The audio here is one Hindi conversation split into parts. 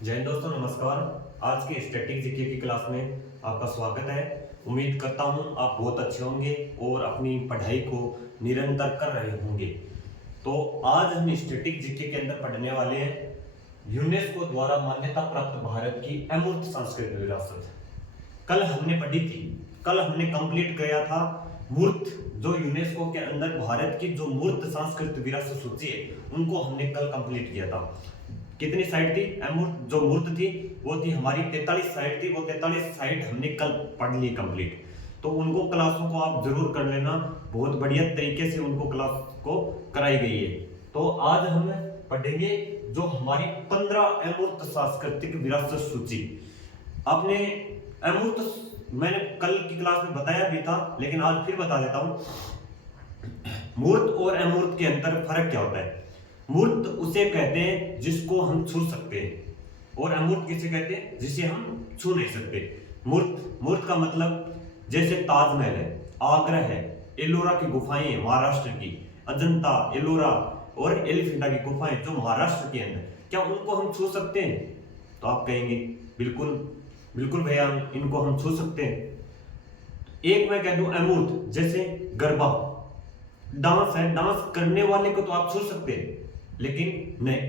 जय हिंद दोस्तों, नमस्कार। आज के स्टैटिक जीके की क्लास में आपका स्वागत है। उम्मीद करता हूं आप बहुत अच्छे होंगे और अपनी पढ़ाई को निरंतर कर रहे होंगे। तो आज हम स्टैटिक जीके के अंदर पढ़ने वाले हैं यूनेस्को द्वारा मान्यता प्राप्त भारत की अमूर्त सांस्कृतिक विरासत। कल हमने पढ़ी थी, कल हमने कंप्लीट किया था मूर्त, जो यूनेस्को के अंदर भारत की जो मूर्त सांस्कृतिक विरासत सूची है उनको हमने कल कंप्लीट किया था। कितनी साइड थी? अमूर्त जो मूर्त थी वो थी हमारी 43 साइड थी। वो 43 साइड हमने कल पढ़ ली कंप्लीट। तो उनको क्लासों को आप जरूर कर लेना, बहुत बढ़िया तरीके से उनको क्लास को कराई गई है। तो आज हम पढ़ेंगे जो हमारी 15 अमूर्त सांस्कृतिक विरासत सूची। आपने अमूर्त मैंने कल की क्लास में बताया भी था, लेकिन आज फिर बता देता हूं। मूर्त और अमूर्त के अंदर फर्क क्या होता है? मूर्त उसे कहते हैं जिसको हम छू सकते हैं, और अमूर्त किसे कहते हैं? जिसे हम छू नहीं सकते। मूर्त मूर्त का मतलब जैसे ताजमहल है, आगरा है, एलोरा की गुफाएं हैं महाराष्ट्र की, अजंता, एलोरा और एलिफेंटा की गुफाएं जो महाराष्ट्र के अंदर, क्या उनको हम छू सकते हैं? तो आप कहेंगे बिल्कुल बिल्कुल भैया, इनको हम छू सकते हैं। एक मैं कह दूं अमूर्त, जैसे गरबा डांस है, डांस करने वाले को तो आप छू सकते हैं, लेकिन नहीं,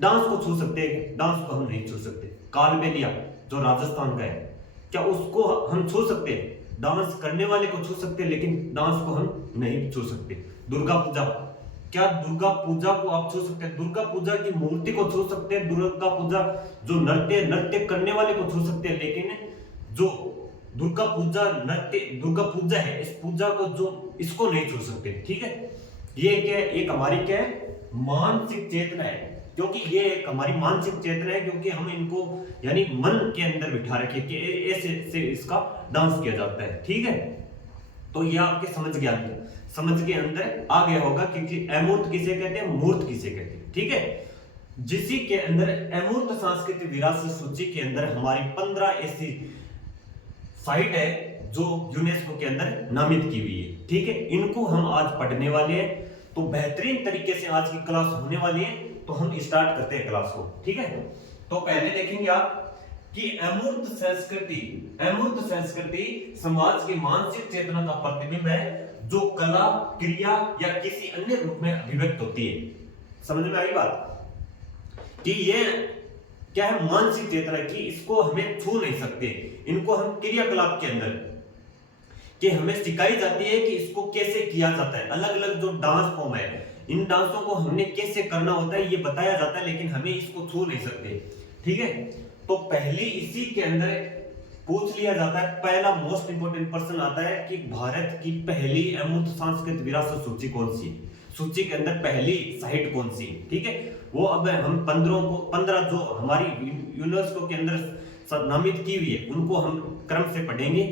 डांस को छू सकते हैं, डांस को हम नहीं छू सकते। कालबेलिया जो राजस्थान का है, क्या उसको हम छू सकते हैं? डांस करने वाले को छू सकते हैं, लेकिन डांस को हम नहीं छू सकते। दुर्गा पूजा, क्या दुर्गा पूजा को आप छू सकते हैं? दुर्गा पूजा की मूर्ति को छू सकते हैं, दुर्गा पूजा जो नृत्य नृत्य करने वाले को छू सकते हैं, लेकिन जो दुर्गा पूजा है, इस पूजा को जो इसको नहीं छू सकते। ठीक है, ये क्या है? एक हमारी क्या है? मानसिक चेतना है, क्योंकि ये एक हमारी मानसिक चेतना है, क्योंकि हम इनको यानी मन के अंदर बिठा रखे कि ऐसे से इसका डांस किया जाता है। ठीक है, तो ये आपके समझ के अंदर आ गया होगा कि अमूर्त किसे कहते हैं, मूर्त किसे कहते हैं। ठीक है, जिसी के अंदर अमूर्त सांस्कृतिक विरासत सूची के अंदर हमारी 15 ऐसी साइट है जो यूनेस्को के अंदर नामित की हुई है। ठीक है, इनको हम आज पढ़ने वाले हैं। तो बेहतरीन तरीके से आज की क्लास होने वाली है, तो हम स्टार्ट करते हैं क्लास को। ठीक है, तो पहले देखेंगे आप कि अमूर्त संस्कृति समाज की मानसिक चेतना का प्रतिबिंब है, जो कला, क्रिया या किसी अन्य रूप में अभिव्यक्त होती है। समझ में आई बात कि ये क्या है? मानसिक चेतना, कि इसको हमें छू नहीं सकते, इनको हम क्रियाकलाप के अंदर कि हमें सिखाई जाती है कि इसको कैसे किया जाता है। अलग अलग जो डांस फॉर्म है, इन डांसों को हमने कैसे करना होता है ये बताया जाता है, लेकिन हमें इसको छू नहीं सकते। ठीक है, तो पहली इसी के अंदर पूछ लिया जाता है, पहला मोस्ट इंपोर्टेंट प्रश्न आता है कि भारत की पहली अमूर्त सांस्कृतिक विरासत सूची कौन सी है? सूची के अंदर पहली साइट कौन सी है? ठीक है, वो अब हम 15 जो हमारी यूनेस्को के अंदर नामित की हुई है उनको हम क्रम से पढ़ेंगे,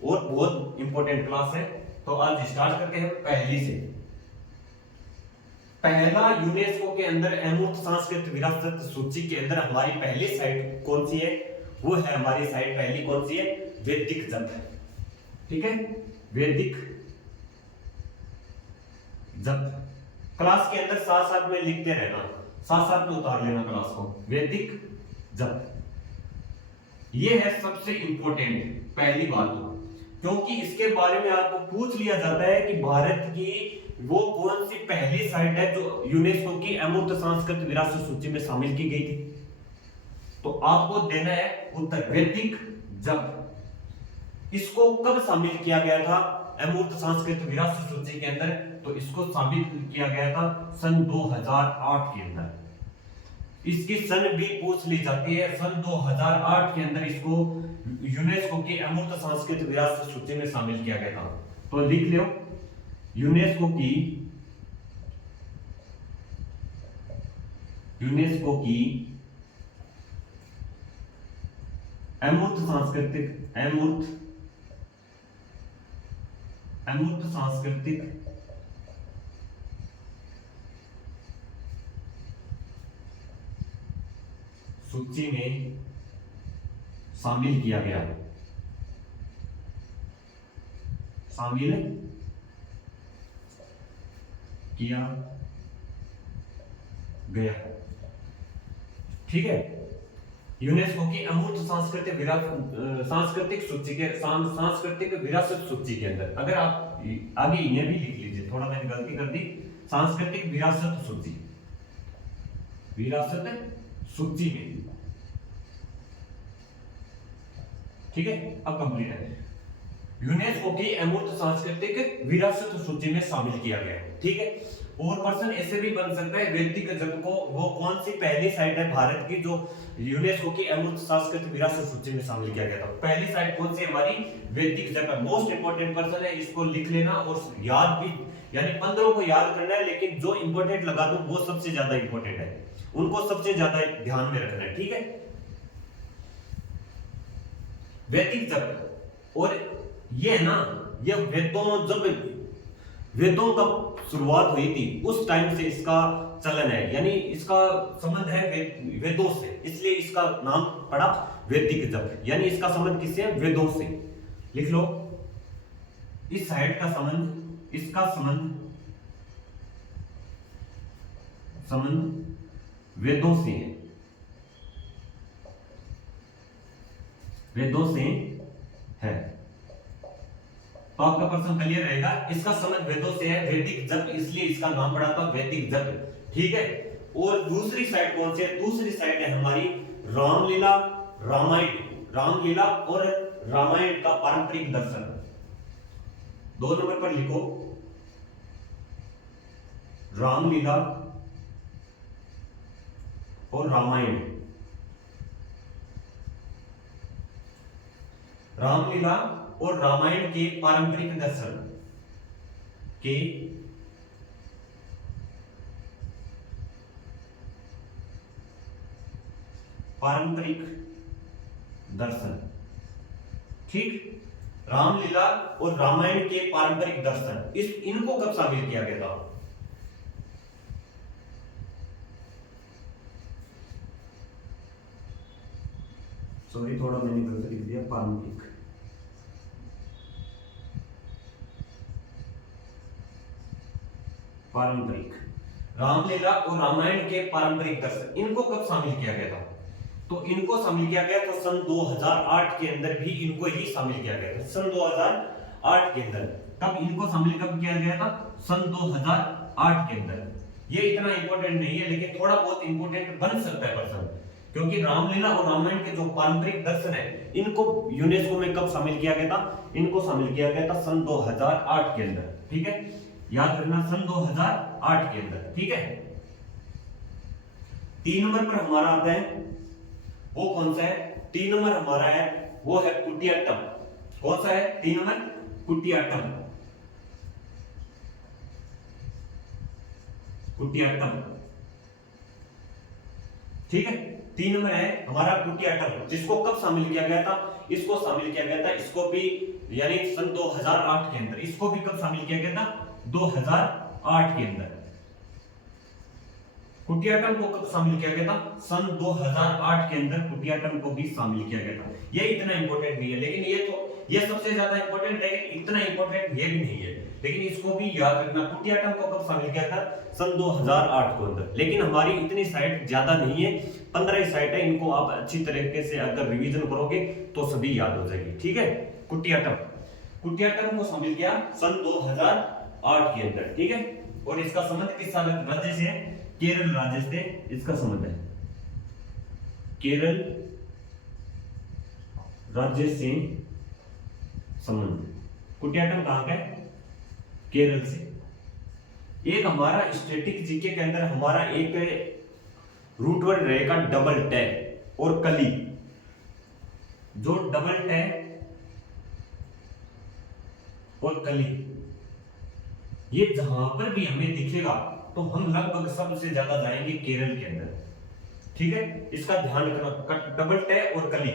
और बहुत इंपॉर्टेंट क्लास है। तो आज स्टार्ट करते हैं पहली से। पहला यूनेस्को के अंदर अमूर्त सांस्कृतिक विरासत सूची के अंदर हमारी पहली साइट कौन सी है? वो है हमारी साइट पहली कौन सी है? वैदिक जप। ठीक है, वैदिक जप। क्लास के अंदर साथ साथ में लिखते रहना, साथ साथ में उतार लेना क्लास को। वैदिक जप, ये है सबसे इंपॉर्टेंट पहली बात, क्योंकि इसके बारे में आपको पूछ लिया जाता है कि भारत की वो कौन सी पहली साइट है जो यूनेस्को की अमूर्त सांस्कृतिक विरासत सूची में शामिल की गई थी। तो आपको देना है उत्तर वैदिक जप। इसको कब शामिल किया गया था अमूर्त सांस्कृतिक विरासत सूची के अंदर? तो इसको शामिल किया गया था सन 2008 के अंदर। इसकी सन भी पूछ ली जाती है, सन 2008 के अंदर इसको यूनेस्को की अमूर्त सांस्कृतिक विरासत सूची में शामिल किया गया था। तो लिख लो, यूनेस्को की अमूर्त सांस्कृतिक सूची में शामिल किया गया, शामिल किया गया। ठीक है, यूनेस्को की अमूर्त सांस्कृतिक सूची के सांस्कृतिक विरासत सूची के अंदर, अगर आप आगे इन्हें भी लिख लीजिए, थोड़ा मैंने गलती कर दी, सांस्कृतिक विरासत सूची, विरासत सूची में, ठीक है। अब कंप्लीट है, यूनेस्को की अमूर्त सांस्कृतिक विरासत सूची में शामिल किया गया है, ठीक है। और पर्सन ऐसे भी बन सकता है, वैदिक गजब को, वो कौन सी पहली साइट है भारत की जो यूनेस्को की अमूर्त सांस्कृतिक विरासत सूची में शामिल किया गया था? पहली साइट कौन सी हमारी? वैदिक गजब। मोस्ट इंपोर्टेंट पर्सन है, इसको लिख लेना और याद भी, यानी 15 को याद करना है, लेकिन जो इंपोर्टेंट लगा दो वो सबसे ज्यादा इंपोर्टेंट है, उनको सबसे ज्यादा ध्यान में रखना है, ठीक है। वैदिक जब, और ये है ना, ये वेदों, जब वेदों का शुरुआत हुई थी उस टाइम से इसका चलन है, यानी इसका संबंध है वेदों से, इसलिए इसका नाम पड़ा वैदिक जप, यानी इसका संबंध किससे है? वेदों से। लिख लो, इस साइड का संबंध, इसका संबंध वेदों से है, वेदों से है, तो आपका प्रश्न क्लियर रहेगा। इसका संबंध वेदों से है, वैदिक जप, इसलिए इसका नाम पड़ा था वैदिक जप, ठीक है। और दूसरी साइड कौन सी है? दूसरी साइड है हमारी रामलीला, रामायण, रामलीला और रामायण का पारंपरिक दर्शन। 2 नंबर पर लिखो, रामलीला और रामायण, रामलीला और रामायण के पारंपरिक दर्शन के पारंपरिक दर्शन, ठीक। रामलीला और रामायण के पारंपरिक दर्शन, इस इनको कब शामिल किया गया था? सॉरी, थोड़ा मैंने गलत लिख दिया, पारंपरिक, पारंपरिक, रामलीला और रामायण के पारंपरिक दर्शन, इनको कब शामिल किया गया था? तो इनको शामिल किया गया था सन 2008 के अंदर, भी इनको ही शामिल किया गया था सन 2008 के अंदर। कब इनको शामिल कब किया गया था? सन 2008 के अंदर। ये इतना इंपॉर्टेंट नहीं है, लेकिन थोड़ा बहुत इंपॉर्टेंट बन सकता है पर्सन, क्योंकि रामलीला और रामायण के जो पारंपरिक दर्शन है, इनको यूनेस्को में कब शामिल किया गया था? इनको शामिल किया गया था सन 2008 के अंदर, ठीक है। याद रखना, सन 2008 के अंदर, ठीक है। 3 नंबर पर हमारा आता है, वो कौन सा है? 3 नंबर हमारा है, वो है कुटियाट्टम। कौन सा है 3 नंबर? कुटियाट्टम, कुटियाट्टम, ठीक है। 3 नंबर है हमारा कुटियाट्टम, जिसको कब शामिल किया गया था? इसको शामिल किया गया था, इसको भी यानी सन 2008 के अंदर। इसको भी कब शामिल किया गया था? 2008 के अंदर। कुटियाट्टम को कब शामिल किया गया था? सन 2008 के अंदर कुटियाट्टम को भी शामिल किया गया था। ये इतना इंपॉर्टेंट नहीं है, लेकिन ये सबसे ज्यादा इंपॉर्टेंट है, इतना इंपॉर्टेंट ये भी नहीं है, लेकिन इसको भी याद रखना। कुटियाट्टम को कब शामिल किया था? सन 2008 के अंदर। लेकिन हमारी इतनी साइट ज्यादा नहीं है, 15 ही साइट है, इनको आप अच्छी तरीके से अगर रिवीजन करोगे तो सभी याद हो जाएगी, ठीक है। कुटियाट्टम को शामिल किया सन 2008 के अंदर, ठीक है। और इसका संबंध किस राज्य से है? केरल राज्य से इसका संबंध है, केरल राज्य से संबंध। कुटियाट्टम कहां का है? केरल से। एक हमारा स्टैटिक जीके के अंदर हमारा एक रूट वर्ड रहेगा डबल टे और कली। जो डबल टे और कली, ये जहां पर भी हमें दिखेगा तो हम लगभग सबसे ज्यादा जाएंगे केरल के अंदर, ठीक है। इसका ध्यान रखना, डबल टे और कली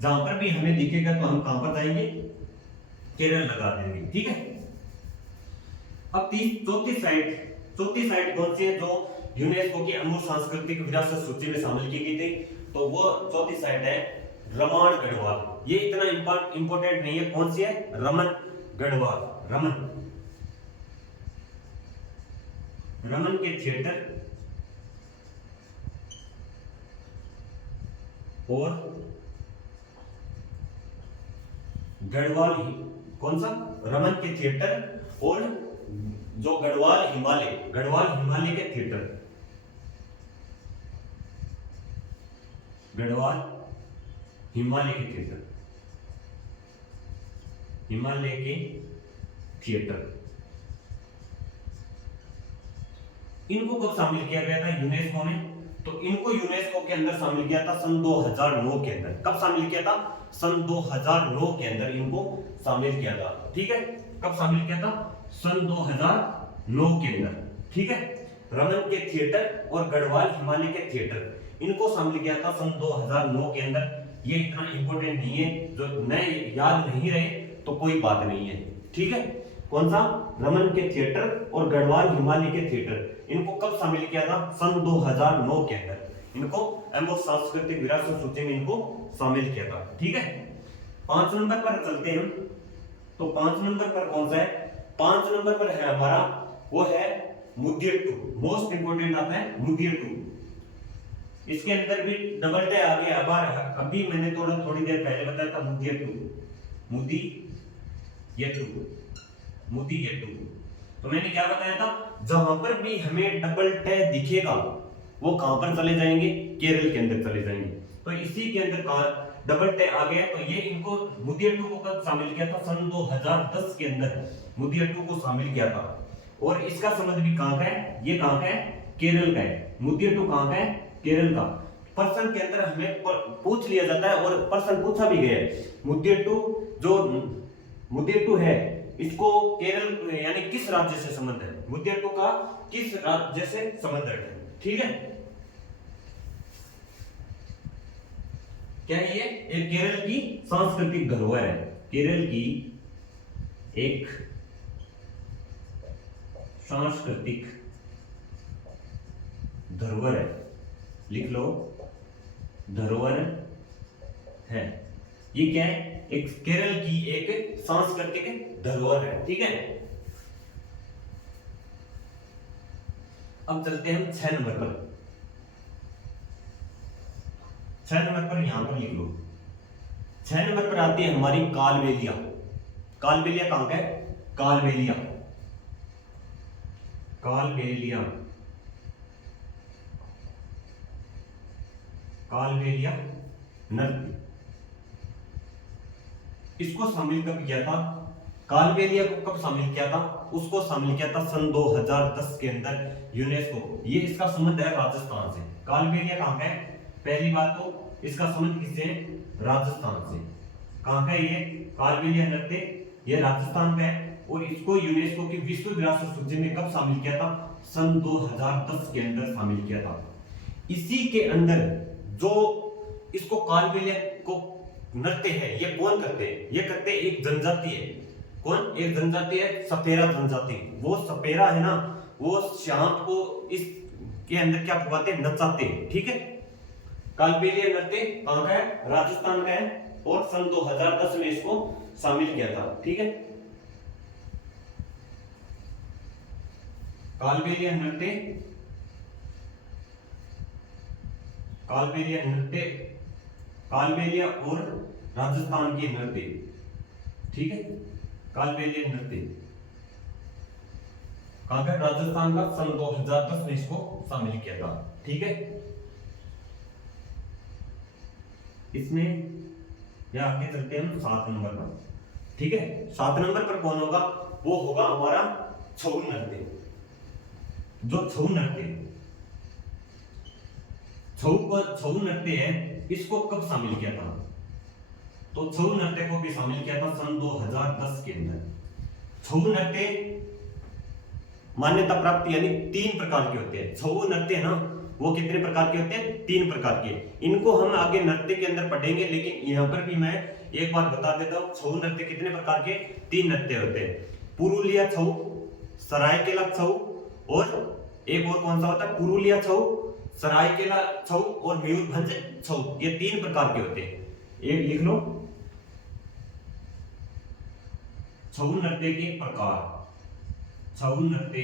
जहां पर भी हमें दिखेगा तो हम कहां पर जाएंगे? केरल लगा देंगे, ठीक है। अब चौथी साइट कौन सी है जो यूनेस्को की अमूर्त सांस्कृतिक विरासत सूची में शामिल की गई थी? तो वो चौथी साइट है रमण गढ़वाल। ये इतना इंपॉर्टेंट नहीं है, कौन सी है? रमण गढ़वाल। रमन के थिएटर और गढ़वाल कौन सा रमन के थिएटर और जो गढ़वाल हिमालय के थिएटर, गढ़वाल हिमालय के थिएटर, हिमालय के थिएटर, इनको कब शामिल किया गया था यूनेस्को में? तो इनको यूनेस्को के अंदर शामिल किया था सन 2009 के अंदर। कब शामिल किया था? सन 2009 के अंदर इनको शामिल किया था। ठीक है, कब शामिल किया था? सन 2009 के अंदर। ठीक है, रमन के थिएटर और गढ़वाल हिमालय के थिएटर, इनको शामिल किया था सन 2009 के अंदर। ये इतना इंपॉर्टेंट नहीं है, जो नए याद नहीं रहे तो कोई बात नहीं है। ठीक है, कौन सा? रमन के थिएटर और गढ़वाल हिमालय के थिएटर, इनको कब शामिल किया था? सन 2009 के अंदर इनको एमओ सांस्कृतिक विरासत सूची में इनको शामिल किया था। ठीक है, 5 नंबर पर चलते हैं। तो 5 नंबर पर कौन सा है? 5 नंबर पर है हमारा, वो है मुदियट्टू। मोस्ट इंपोर्टेंट आता है मुदियट्टू। इसके अंदर भी डबल टे आ गया। अभी मैंने थोड़ी देर पहले बताया था मुदियट्टू, मुदियट्टू। तो मैंने क्या बताया था? जहां पर भी हमें डबल टे दिखेगा वो कहां पर चले जाएंगे? केरल के अंदर चले जाएंगे। तो इसी के अंदर डबल टे आ गया। तो ये इनको मुदियट्टू को कब शामिल किया था? सन 2010 के अंदर मुदियट्टू को शामिल किया था। और इसका संबंध भी कहां का है? ये कहां का है? केरल का है। मुदियट्टू कहां का है? केरल का। प्रश्न के अंदर हमें पूछ लिया जाता है और प्रश्न पूछा भी गया है। मुदियट्टू है, इसको केरल यानी किस राज्य से संबंध है? मुदियट्टू का किस राज्य से संबंध है? ठीक है, क्या ये एक केरल की सांस्कृतिक धरोहर है? केरल की एक सांस्कृतिक धरोहर है। लिख लो, धरोहर है। ये क्या है? एक केरल की एक सांस्कृतिक धरोहर है। ठीक है, अब चलते हैं हम 6 नंबर पर। 6 नंबर पर यहां पर लिख लो। 6 नंबर पर आती है हमारी कालबेलिया। कालबेलिया कहां का है? कालबेलिया, कालबेलिया, कालबेलिया नृत्य, इसको शामिल कब किया था? कालबेलिया को कब शामिल किया था? उसको शामिल किया था सन 2010 के अंदर यूनेस्को। ये इसका संबंध है राजस्थान से। कालबेलिया कहां का है? पहली बात तो इसका संबंध किससे है? राजस्थान से। कहां का है ये कालबेलिया नृत्य? ये राजस्थान का है। और इसको यूनेस्को की विश्व विरासत सूची में कब शामिल किया था? सन 2010 के अंदर शामिल किया था। इसी के अंदर जो इसको कालबेलिया को नृत्य है, ये कौन करते हैं? ये करते हैं एक जनजाति है। कौन? एक जनजाति है, सपेरा जनजाति। वो सपेरा है ना, वो शाम को इस के अंदर क्या करवाते हैं? नचाते हैं। ठीक है, कालबेलिया नृत्य कहां का है? राजस्थान का है। और सन 2010 में इसको शामिल किया था। ठीक है, कालबेलिया नृत्य, कालबेलिया नृत्य, कालबेलिया और राजस्थान की नृत्य। ठीक है, कालबेलिया नृत्य कहां का? राजस्थान का। सन 2010 में इसको शामिल किया था। ठीक है, इसमें या आगे चलते हैं हम 7 नंबर पर। ठीक है, 7 नंबर पर कौन होगा? वो होगा हमारा छऊ नृत्य। जो छऊ नृत्य, छऊ नृत्य है, इसको कब शामिल किया था? तो छऊ नृत्य को भी शामिल किया था सन 2010 के अंदर। छऊ नृत्य मान्यता प्राप्त यानी 3 प्रकार के होते हैं। छऊ नृत्य है ना, वो कितने प्रकार के होते हैं? 3 प्रकार के। इनको हम आगे नृत्य के अंदर पढ़ेंगे, लेकिन यहाँ पर भी मैं एक बार बता देता हूँ। छऊ नृत्य कितने प्रकार के? 3 नृत्य होते हैं। पुरुलिया छऊ, सरायकेला छऊ और एक और कौन सा होता है? पुरुलिया छऊ, सरायकेला छऊ और मयूरभंज छऊ। ये 3 प्रकार के होते हैं। एक लिख लो, छऊ नृत्य के प्रकार। छऊ नृत्य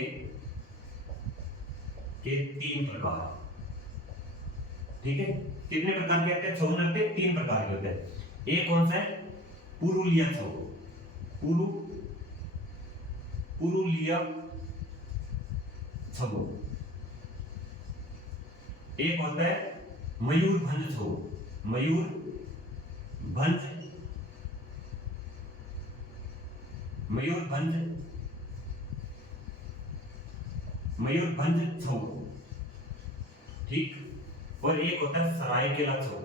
के 3 प्रकार। ठीक है, कितने प्रकार के होते हैं छऊ नृत्य? 3 प्रकार के होते हैं। एक कौन सा है? पुरुलिया छऊ, पुरुलिया छऊ। एक होता है मयूरभंज छऊ, मयूरभंज छऊ, ठीक। और एक होता है सरायकेला छऊ,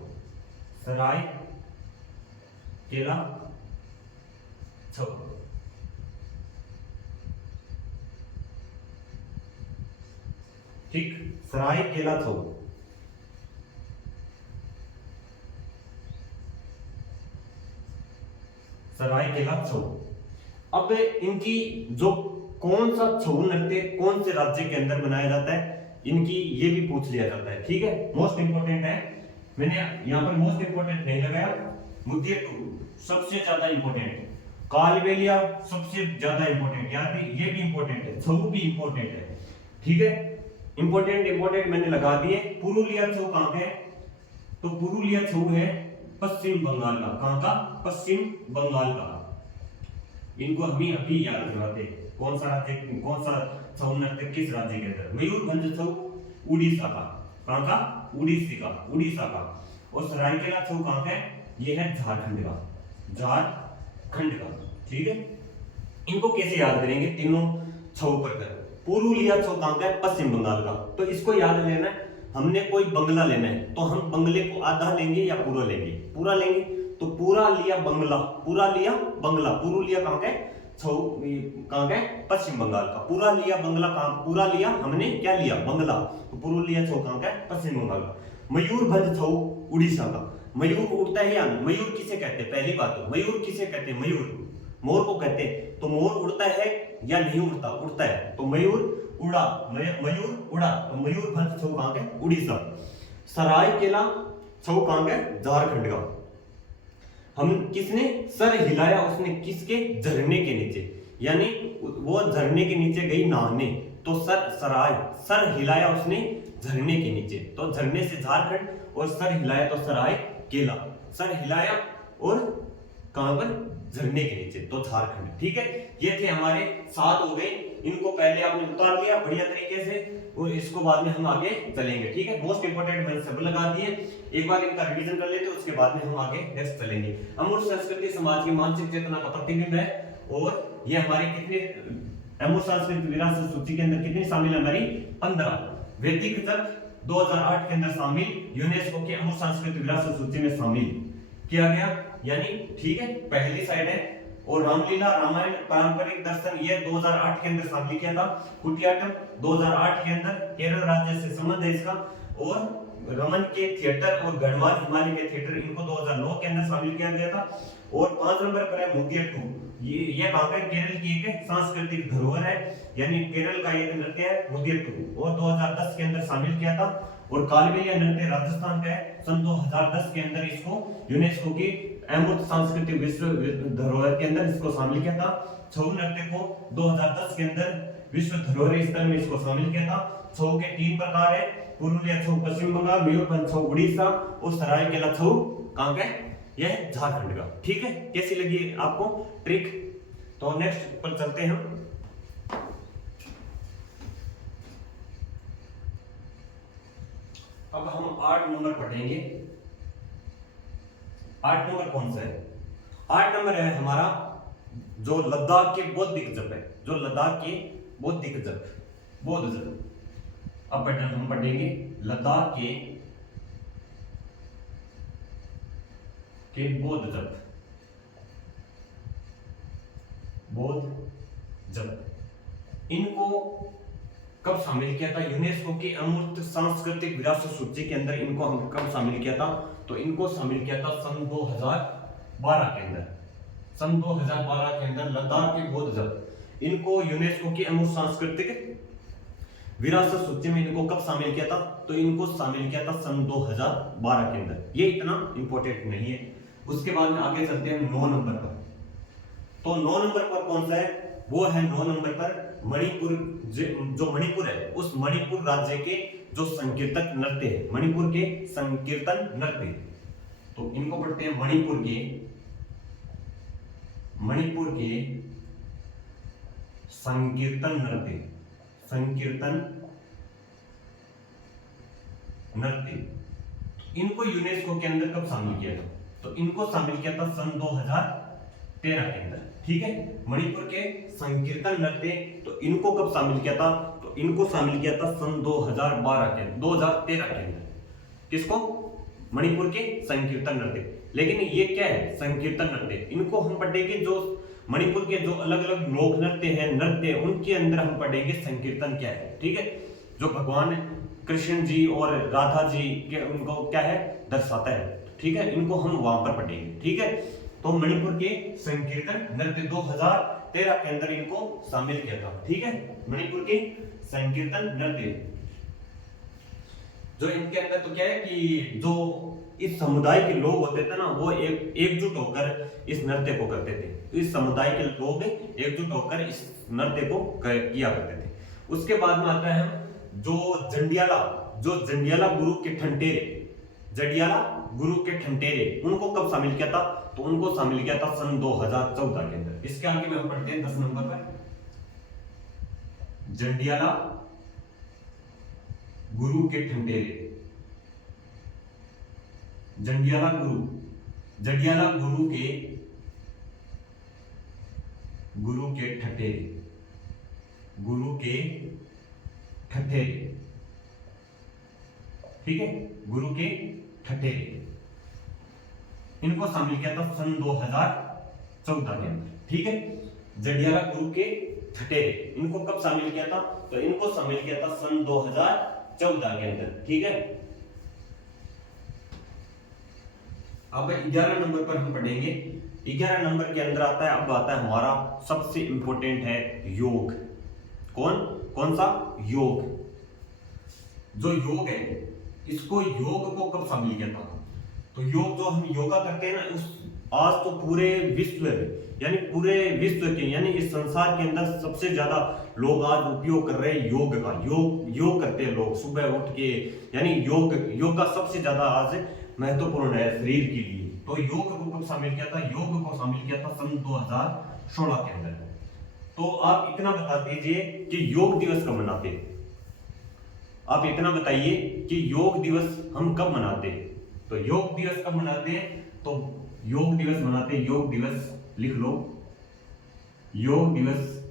सरायकेला छऊ। ठीक, सरायकेला छऊ। सरायकेला छऊ। अब इनकी जो कौन सा छऊ नृत्य कौन से राज्य के अंदर मनाया जाता है, इनकी ये भी पूछ लिया जाता है। ठीक है, मोस्ट इंपोर्टेंट है, मैंने यहाँ पर मोस्ट इंपोर्टेंट नहीं लगाया। मुद्दे सबसे ज्यादा इंपोर्टेंट, कालबेलिया सबसे ज्यादा इंपोर्टेंट, यहाँ पे ये भी इंपोर्टेंट है, छऊ भी इंपोर्टेंट है। ठीक है, इंपोर्टेंट मैंने लगा दिए। पुरुलिया छऊ कहाँ पे है? तो पुरुलिया छऊ है पश्चिम बंगाल का। कहाँ का? पश्चिम बंगाल का। इनको हम अभी याद करवाते, कौन सा राज्य, कौन सा छऊ नृत्य किस राज्य के अंदर? मयूरभंज छऊ उड़ीसा का। कहाँ का? उड़ीसा का। और सरायकेला छऊ कहाँ का है? ये है झारखंड का, झारखंड का। ठीक है, इनको कैसे याद करेंगे तीनों छऊ पर? पुरुलिया छऊ कहाँ का है? पश्चिम बंगाल का। तो इसको याद लेना है, हमने कोई बंगला लेना है तो हम बंगले को आधा लेंगे या पूरा लेंगे? पूरा लेंगे। तो पूरा लिया बंगला, पुरुलिया कहाँ का है? छऊ कहाँ का है? पश्चिम बंगाल का। पूरा लिया बंगला, कहाँ पूरा लिया हमने? क्या लिया? बंगला। तो पुरुलिया छऊ कहाँ का है? पश्चिम बंगाल का। मयूरभंज छऊ उड़ीसा का। मयूर उड़ता है या? मयूर किसे कहते हैं? पहली बात तो मयूर किसे कहते हैं? मयूर, मोर को कहते हैं। तो मोर उड़ता है या नहीं उड़ता? उड़ता है। तो मयूर उड़ा, तो मयूरभंज छऊ कहाँ का? उड़ीसा। सरायकेला छऊ कहाँ का? झारखंड का। हम किसने सर हिलाया? उसने किसके? झरने के नीचे, यानी वो झरने के नीचे गई नहाने, तो सर हिलाया उसने झरने के नीचे, तो झरने से झारखंड, और सर हिलाया तो सरायकेला। सर हिलाया और कहां पर? झरने के नीचे, तो झारखंड। ठीक है, ये थे हमारे 7 हो गए। इनको पहले आपने उतार लिया बढ़िया तरीके से, और इसको बाद में हम आगे चलेंगे। ठीक है, मोस्ट इंपोर्टेंट मैंने सब लगा दिए। एक बार इनका रिवीजन कर लेते, उसके बाद में हम आगे नेक्स्ट चलेंगे। अमूर्त संस्कृति समाज की मानसिक चेतना का प्रतिबिंब है, और ये हमारे कितने अमूर्त सांस्कृतिक विरासत सूची के अंदर कितनी शामिल है? हमारी 15। वैदिक जब 2008 के अंदर शामिल, यूनेस्को के अमूर्त सांस्कृतिक विरासत सूची में शामिल किया गया, यानी ठीक है पहली साइड है। और रामलीला, रामायण, पारंपरिक दर्शन ये 2008 के अंदर शामिल किया था। कुटियाट्टम 2008 के अंदर, केरल राज्य से संबंध है इसका। और रमन के थिएटर और गढ़वाल हिमालय के थिएटर, इनको 2009 के अंदर शामिल किया गया था। और 5 नंबर पर है मुदियट्टू, ये कहाँ का? केरल की एक सांस्कृतिक धरोहर है, यानी केरल का एक नृत्य है मुदियट्टू, और 2010 के अंदर शामिल किया था। और कालबेलिया नृत्य राजस्थान का है, सन 2010 के अंदर इसको यूनेस्को की अमूर्त सांस्कृतिक विश्व धरोहर के अंदर इसको शामिल किया था। छऊ नृत्य को 2010 के अंदर विश्व धरोहर स्थल में इसको शामिल किया था। छऊ के 3 प्रकार है, पुरुलिया छऊ पश्चिम बंगाल, मयूरभंज छऊ उड़ीसा, और सरायकेला छऊ कहाँ का? यह झारखंड का। ठीक है, कैसी लगी आपको ट्रिक? तो नेक्स्ट पर चलते हैं हम। अब हम 8 नंबर पढ़ेंगे। 8 नंबर कौन सा है? 8 नंबर है हमारा जो लद्दाख के बौद्धिक जप है, जो लद्दाख के बौद्धिक जप, बौद्ध जप। अब हम पढ़ेंगे लद्दाख के बौद्ध जप, बौद्ध जप। इनको कब शामिल किया था? यूनेस्को की अमूर्त सांस्कृतिक विरासत सूची के अंदर इनको हम कब शामिल किया था? तो इनको शामिल किया था सन 2012 के अंदर। सन 2012 के अंदर लद्दाख के बौद्ध जप, इनको यूनेस्को की अमूर्त सांस्कृतिक विरासत सूची में इनको कब शामिल किया था? तो इनको शामिल किया था सन 2012 के अंदर। ये इतना इंपॉर्टेंट नहीं है। उसके बाद में आगे चलते हैं 9 नंबर पर। तो 9 नंबर पर कौन सा है? वो है 9 नंबर पर मणिपुर। जो मणिपुर है, उस मणिपुर राज्य के जो संकीर्तन नृत्य है, मणिपुर के संकीर्तन नृत्य, तो इनको पढ़ते हैं मणिपुर के संकीर्तन नृत्य, संकीर्तन नृत्य। इनको यूनेस्को के अंदर कब शामिल किया था? तो इनको शामिल किया था सन 2013 के अंदर, ठीक है। मणिपुर के संकीर्तन नृत्य, तो इनको कब शामिल किया था? तो इनको शामिल किया था सन 2013 के अंदर। किसको? मणिपुर के संकीर्तन नृत्य। लेकिन ये क्या है? संकीर्तन नृत्य। इनको हम पढ़ेंगे जो मणिपुर के जो अलग अलग लोक नृत्य हैं, नृत्य, उनके अंदर हम पढ़ेंगे संकीर्तन क्या है, ठीक है। जो भगवान कृष्ण जी और राधा जी के उनको क्या है दर्शाता है, ठीक है। इनको हम वहां पर पढ़ेंगे, ठीक है। तो मणिपुर के संकीर्तन नृत्य 2013 के अंदर इनको शामिल किया था, ठीक है। मणिपुर के संकीर्तन नृत्य जो इनके अंदर तो क्या है कि जो इस समुदाय के लोग होते थे ना, वो एकजुट होकर इस नृत्य को करते थे। इस समुदाय के लोग एकजुट होकर इस नृत्य को किया करते थे। उसके बाद में आता है जो जंडियाला गुरु के ठंटेरे, जंडियाला गुरु के ठंटेरे, उनको कब शामिल किया था? तो उनको शामिल किया था सन 2014 के अंदर। इसके आगे में हम पढ़ते हैं 10 नंबर पर, जंडियाला गुरु के ठंटेरे, जंडियाला गुरु के ठठेरे, ठीक है, गुरु के ठठेरे, इनको शामिल किया था सन 2014 के अंदर, ठीक है। जंडियाला गुरु के ठठेरे, इनको कब शामिल किया था? तो इनको शामिल किया था सन 2014 के अंदर, ठीक है। अब 11 नंबर पर हम पढ़ेंगे। 11 नंबर के अंदर आता है, अब आता है हमारा सबसे इंपॉर्टेंट है योग। कौन सा? योग। जो योग है, इसको योग को कब शामिल किया था? तो योग जो हम योगा करते हैं ना, उस आज तो पूरे विश्व यानी पूरे विश्व के यानी इस संसार के अंदर सबसे ज्यादा लोग आज उपयोग कर रहे हैं योग का। योग करते हैं लोग सुबह उठ के, यानी योग का सबसे ज्यादा आज महत्वपूर्ण है शरीर के लिए। तो योग को कब शामिल किया था? योग को शामिल किया था सन 2016 के अंदर। तो आप इतना बता दीजिए कि योग दिवस कब मनाते हैं? आप इतना बताइए कि योग दिवस हम कब मनाते हैं? तो योग दिवस कब मनाते हैं? तो योग दिवस मनाते हैं, योग दिवस लिख लो, योग दिवस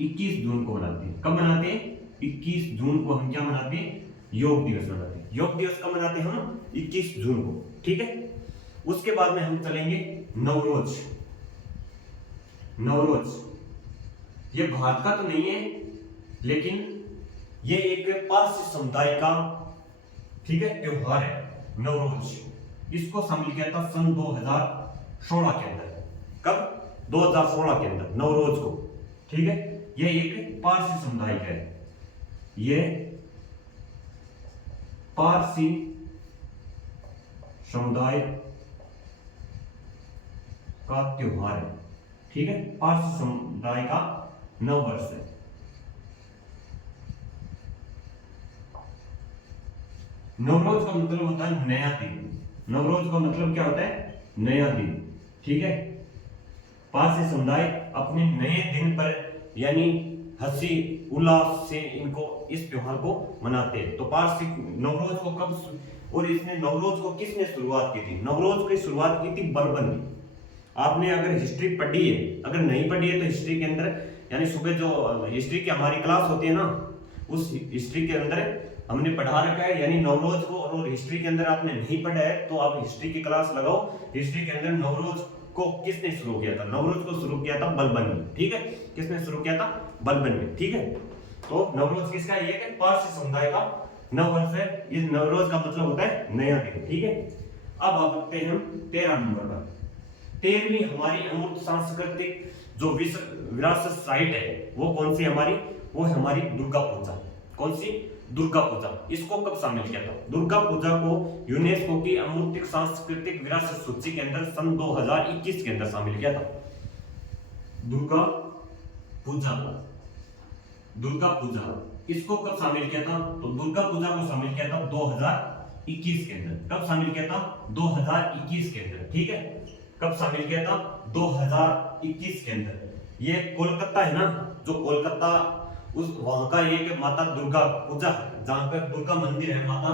21 जून को मनाते हैं। कब मनाते हैं? 21 जून को हम क्या मनाते हैं? योग दिवस मनाते हैं। योग दिवस कब मनाते हैं हम? 21 जून को, ठीक है। उसके बाद में हम चलेंगे नवरोज। ये भारत का तो नहीं है, लेकिन ये एक पारसी समुदाय का, ठीक है, त्योहार है नवरोज। इसको शामिल किया था सन 2016 के अंदर। कब? 2016 के अंदर नवरोज को, ठीक है। ये एक पारसी समुदाय का है, ये पारसी समुदाय का त्योहार है, ठीक है। पारसी समुदाय का नव वर्ष है। नवरोज का मतलब होता है नया दिन। नवरोज का मतलब क्या होता है? नया दिन, ठीक है। पारसी समुदाय अपने नए दिन पर यानी हंसी उल्लास से इनको इस त्योहार को मनाते हैं। तो पारसी नवरोज को कब, और इसने नवरोज को किसने शुरुआत की थी? नवरोज की शुरुआत की थी बलबन ने। आपने अगर हिस्ट्री पढ़ी है, अगर नहीं पढ़ी है तो हिस्ट्री के अंदर यानी सुबह जो हिस्ट्री की हमारी क्लास होती है ना, उस हिस्ट्री के अंदर हमने पढ़ा रखा है, यानी नवरोज को। और हिस्ट्री के अंदर आपने नहीं पढ़ा है तो आप हिस्ट्री की क्लास लगाओ। हिस्ट्री के अंदर नवरोज को किसने शुरू किया था? नवरोज को शुरू किया था बलबन ने, ठीक है। किसने शुरू किया था? बलबन ने, ठीक है। तो नवरोज किसका? ये है पारसी समुदाय का नव वर्ष है। इस नवरोज का मतलब होता है नया दिन, ठीक है। अब आ सकते हैं हम 13 नंबर पर। 13वीं हमारी अमूर्त सांस्कृतिक जो विश्व विरासत साइट है, वो कौन सी हमारी? वो है हमारी दुर्गा पूजा। कौन सी? दुर्गा पूजा। इसको कब शामिल किया था? दुर्गा पूजा को यूनेस्को की अमूर्त सांस्कृतिक विरासत सूची के अंदर सन 2021 के अंदर शामिल किया था। दुर्गा पूजा इसको कब शामिल किया था? तो दुर्गा पूजा को शामिल किया था 2021 के अंदर। कब शामिल किया था? 2021 के अंदर, ठीक है। कब शामिल किया था? 2021 के अंदर। ये कोलकाता है ना, जो कोलकाता उस वहां का एक माता दुर्गा पूजा, जहां पर दुर्गा मंदिर है माता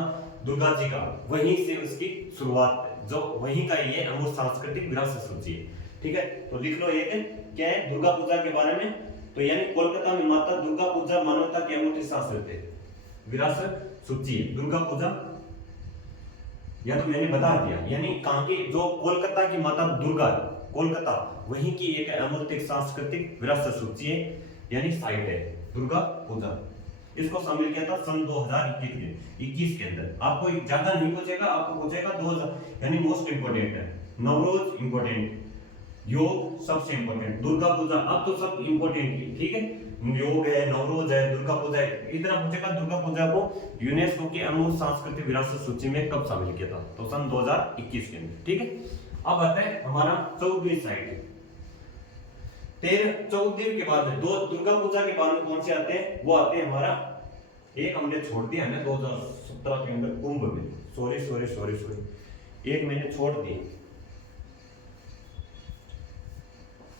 दुर्गा जी का, वहीं से उसकी शुरुआत है, जो वहीं का ये अमूर्त सांस्कृतिक विरासत सूची है, ठीक है। तो लिख लो एक क्या है दुर्गा पूजा के बारे में। तो यानी कोलकाता में माता दुर्गा पूजा मानवता की अमूर्त सांस्कृतिक विरासत सूची है दुर्गा पूजा। या तो मैंने बता दिया, यानी कहां की, जो कोलकाता की माता दुर्गा, कोलकाता वहीं की एक अमूर्त सांस्कृतिक विरासत सूची है, यानी साइट है दुर्गा पूजा। इसको शामिल किया था सन 2021 के अंदर। आपको ज्यादा नहीं पूछेगा, आपको पूछेगा 2000, यानी मोस्ट इंपोर्टेंट है। नवरोज इंपोर्टेंट, योग सबसे इंपोर्टेंट, दुर्गा पूजा अब तो सब इंपोर्टेंट है, ठीक है। योग है, नवरोज है, दुर्गा पूजा है, इतना पूछेगा। दुर्गा पूजा को यूनेस्को की अमूर्त सांस्कृतिक विरासत सूची में कब शामिल किया था? तो सन 2021 के अंदर, ठीक है। अब आता है हमारा 14वीं साइट। 14 के बाद में दो दुर्गा पूजा के बाद में कौन से आते हैं? वो आते हैं हमारा, एक हमने छोड़ दिया है ना 2017 के अंदर कुंभ में, सॉरी एक मैंने छोड़ दिया।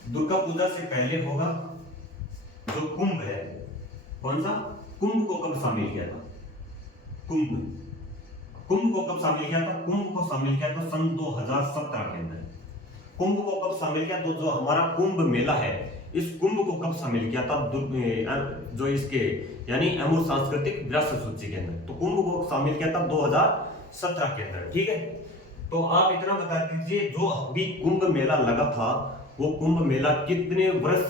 दुर्गा पूजा से पहले होगा जो कुंभ है, कौन सा? कुंभ को कब शामिल किया था? कुंभ को कब शामिल किया था? कुंभ को शामिल किया था सन 2017 के अंदर। कुंभ को कब शामिल किया? तो जो हमारा कुंभ मेला है, इस कुंभ को कब शामिल किया था? जो इसके यानी अमूर्त सांस्कृतिक विरासत सूची के अंदर। तो कुंभ को शामिल किया था 2017 के अंदर, ठीक है। तो आप इतना बता दीजिए, जो अभी कुंभ मेला लगा था, वो कुंभ मेला कितने वर्ष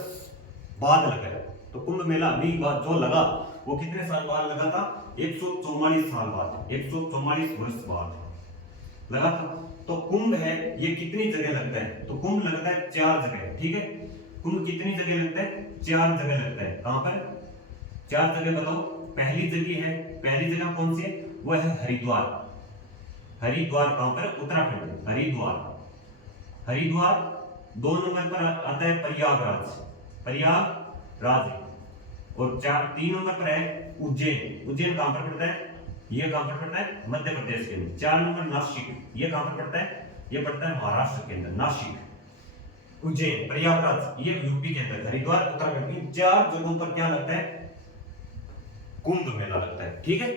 बाद लगा है? तो कुंभ मेला अभी जो लगा वो कितने साल बाद लगा था? 144 साल बाद, 144 वर्ष बाद लगा था। तो कुंभ है ये कितनी जगह लगता है? तो कुंभ लगता है 4 जगह, ठीक है। कुंभ कितनी जगह लगता है? 4 जगह लगता है। कहां पर? 4 जगह बताओ। पहली जगह कौन सी है? वो है हरिद्वार। हरिद्वार कहां पर? उत्तराखंड में, हरिद्वार। 2 नंबर पर आता है प्रयागराज, और 3 नंबर पर है उज्जैन कहां पर पड़ता है? ये कहां पर पड़ता है? मध्य प्रदेश के अंदर। 4 नंबर नासिक, ये कहां पर पड़ता है? ये पड़ता है महाराष्ट्र के अंदर, नासिक। उज्जैन, प्रयागराज ये यूपी के अंदर, हरिद्वार उत्तराखंड। इन 4 जगहों पर क्या लगता है? कुंभ मेला लगता है, ठीक है।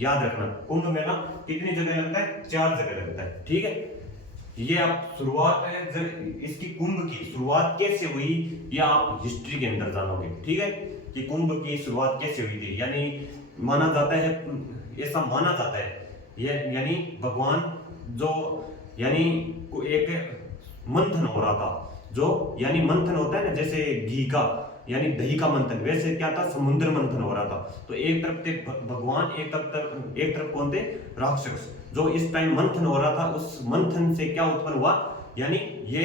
याद रखना, कुंभ मेला कितनी जगह लगता है? 4 जगह लगता है, ठीक है। ये आप शुरुआत है, इसकी कुंभ की शुरुआत कैसे हुई, ये आप हिस्ट्री के अंदर जानोगे, ठीक है, कि कुंभ की शुरुआत कैसे हुई थी। यानी माना जाता है, ऐसा माना जाता है, ये यानी भगवान जो यानी एक मंथन हो रहा था, जो यानी मंथन होता है ना, जैसे घी का यानी दही का मंथन, वैसे क्या था? समुद्र मंथन हो रहा था। तो एक तरफ थे भगवान, एक तरफ कौन थे? राक्षस। जो इस टाइम मंथन हो रहा था, उस मंथन से क्या उत्पन्न हुआ? यानी ये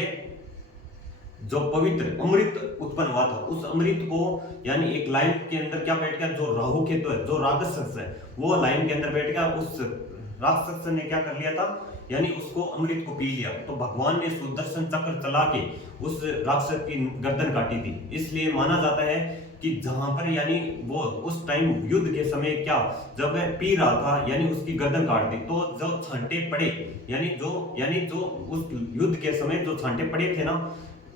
जो पवित्र अमृत उत्पन्न हुआ था, उस अमृत को यानी एक लाइन के अंदर क्या बैठ गया? जो राहु केतु है, जो राक्षस है, वो लाइन के अंदर बैठ गया। उस राक्षस ने क्या कर लिया था? यानी उसको अमृत को पी लिया। तो भगवान ने सुदर्शन चक्र चला के उस राक्षस की गर्दन काटी थी। इसलिए माना जाता है कि जहां पर यानी वो उस टाइम युद्ध के समय क्या, जब वह पी रहा था, यानी उसकी गर्दन काट दी, तो जो छांटे पड़े, यानी जो उस युद्ध के समय जो छांटे पड़े थे ना,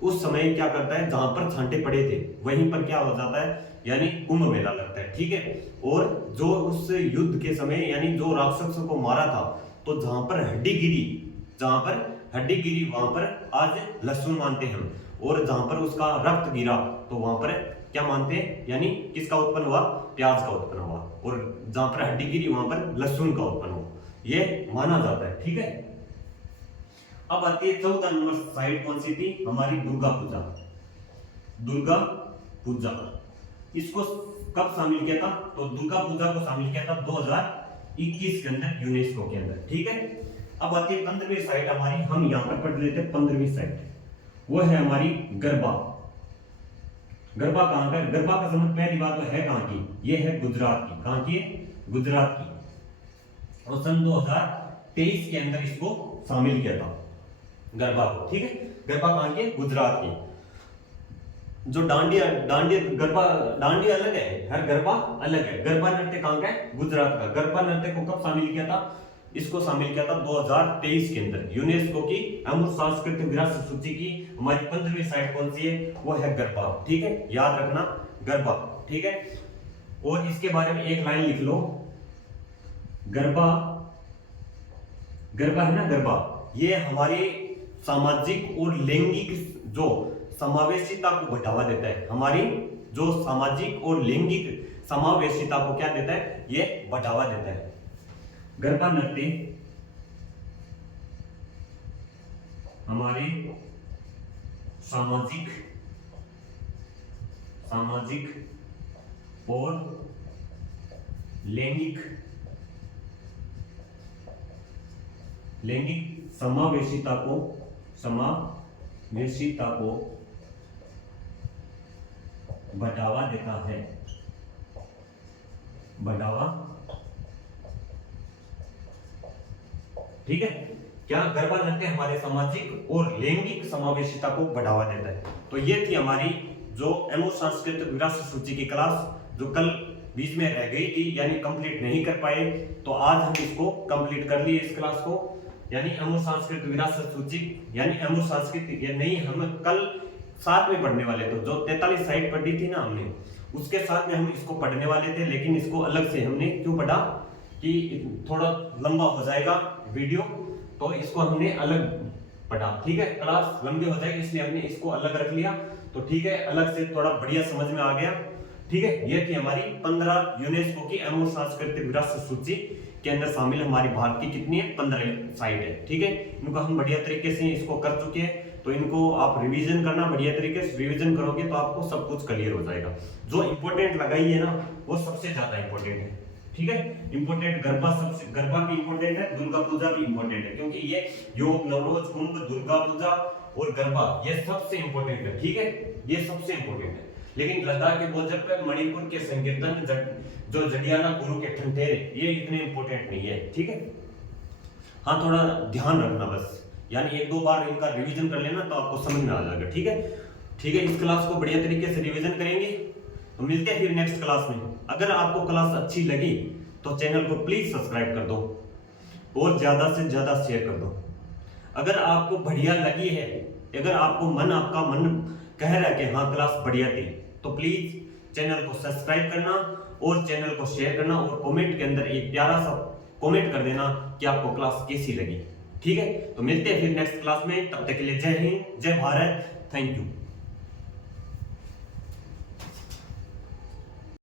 उस समय क्या करता है? जहां पर छांटे पड़े थे वहीं पर क्या हो जाता है? यानी कुंभ मेला लगता है, ठीक है। और जो उस युद्ध के समय यानी जो राक्षसों को मारा था, तो जहां पर हड्डी गिरी वहां पर आज लहसुन मानते हैं हम, और जहां पर उसका रक्त गिरा तो वहां पर क्या मानते हैं? यानी किसका उत्पन्न हुआ? प्याज का उत्पन्न हुआ। और जहां पर हड्डी गिरी वहां पर लहसुन का उत्पन्न हुआ, ये माना जाता है, ठीक है। अब आती है 14 नंबर साइड, कौन सी थी? हमारी दुर्गा पूजा। इसको कब शामिल किया था? तो दुर्गा पूजा को शामिल किया था 2021 के अंदर, यूनेस्को के अंदर, ठीक है। अब आती है 15वीं साइट हमारी, हम यहां पर पढ़ लेते हैं 15वीं साइट, वो है हमारी गरबा कहां का? गरबा का समझ, पहली बात तो है कहां की? ये है गुजरात की। कहां की है? गुजरात की। और सन 2023 के अंदर इसको शामिल किया था गरबा को, ठीक है। गरबा कहां की? गुजरात की। जो डांडिया डांडिया गरबा, डांडिया अलग है, हर गरबा अलग है। गरबा नृत्य कहाँ का है? गुजरात का। गरबा नृत्य को कब शामिल किया था? इसको शामिल किया था 2023 के अंदर यूनेस्को की अमूर्त सांस्कृतिक विरासत सूची की हमारी 15वीं साइट कौन सी है? वो है गरबा। ठीक है, याद रखना गरबा। ठीक है, और इसके बारे में एक लाइन लिख लो, गरबा, गरबा है ना, गरबा ये हमारी सामाजिक और लैंगिक जो समावेशिता को बढ़ावा देता है। हमारी जो सामाजिक और लैंगिक समावेशिता को क्या देता है? ये बढ़ावा देता है। गरबा नृत्य हमारी सामाजिक और लैंगिक समावेशिता को बढ़ावा देता है। बढ़ावा, ठीक है। क्या? गरबा नृत्य हमारे सामाजिक और लैंगिक समावेशिता को बढ़ावा देता है। तो ये थी हमारी जो अमूर्त सांस्कृतिक विरासत सूची की क्लास, जो कल बीच में रह गई थी, यानी कंप्लीट नहीं कर पाए, तो आज हम इसको कंप्लीट कर लिए इस क्लास को। यानी अमूर्त सांस्कृतिक विरासत सूची, यानी अमूर्त सांस्कृतिक, ये नहीं, हम कल साथ में पढ़ने वाले थे। जो 43 साइट पढ़ी थी ना हमने, उसके साथ में हम इसको पढ़ने वाले थे, लेकिन इसको अलग से हमने क्यों पढ़ा कि थोड़ा लंबा हो जाएगा वीडियो, तो इसको हमने अलग पढ़ा। ठीक है, क्लास लंबी हो जाएगी इसलिए हमने इसको अलग रख लिया। तो ठीक है, अलग से थोड़ा बढ़िया समझ में आ गया। ठीक है, ये थी हमारी 15 यूनेस्को की अमूर्त सांस्कृतिक विरासत सूची के अंदर शामिल हमारी भारत की कितनी है? 15 साइट है। ठीक है, इनको हम बढ़िया तरीके से इसको कर चुके हैं, तो इनको आप रिवीजन करना, बढ़िया तरीके से रिवीजन करोगे तो आपको सब कुछ क्लियर हो जाएगा। जो इंपॉर्टेंट लगाई है ना, वो सबसे ज्यादा इंपॉर्टेंट है। ठीक है, इंपॉर्टेंट गरबा, सबसे गरबा भी इंपॉर्टेंट है, दुर्गा पूजा भी इंपॉर्टेंट है, क्योंकि ये योग, नवरोज, कुंभ, दुर्गा पूजा और गरबा ये सबसे इंपॉर्टेंट है। ठीक है, ये सबसे इंपॉर्टेंट है। लेकिन लद्दाख के बोझल पे मणिपुर के संकीर्तन, जो जडियाना गुरु के ठंठेरे, ये इतने इंपॉर्टेंट नहीं है। ठीक है, हाँ, थोड़ा ध्यान रखना बस, यानी 1-2 बार इनका रिवीजन कर लेना तो आपको समझ में आ जाएगा। ठीक है, ठीक है, इस क्लास को बढ़िया तरीके से रिवीजन करेंगे, तो मिलते हैं फिर नेक्स्ट क्लास में। अगर आपको क्लास अच्छी लगी तो चैनल को प्लीज सब्सक्राइब कर दो और ज्यादा से ज्यादा शेयर कर दो। अगर आपको बढ़िया लगी है, अगर आपका मन कह रहा है कि हाँ क्लास बढ़िया थी, तो प्लीज चैनल को सब्सक्राइब करना और चैनल को शेयर करना, और कमेंट के अंदर एक प्यारा सा कमेंट कर देना कि आपको क्लास कैसी लगी। ठीक है, तो मिलते हैं फिर नेक्स्ट क्लास में, तब तक के लिए जय हिंद, जय भारत, थैंक यू।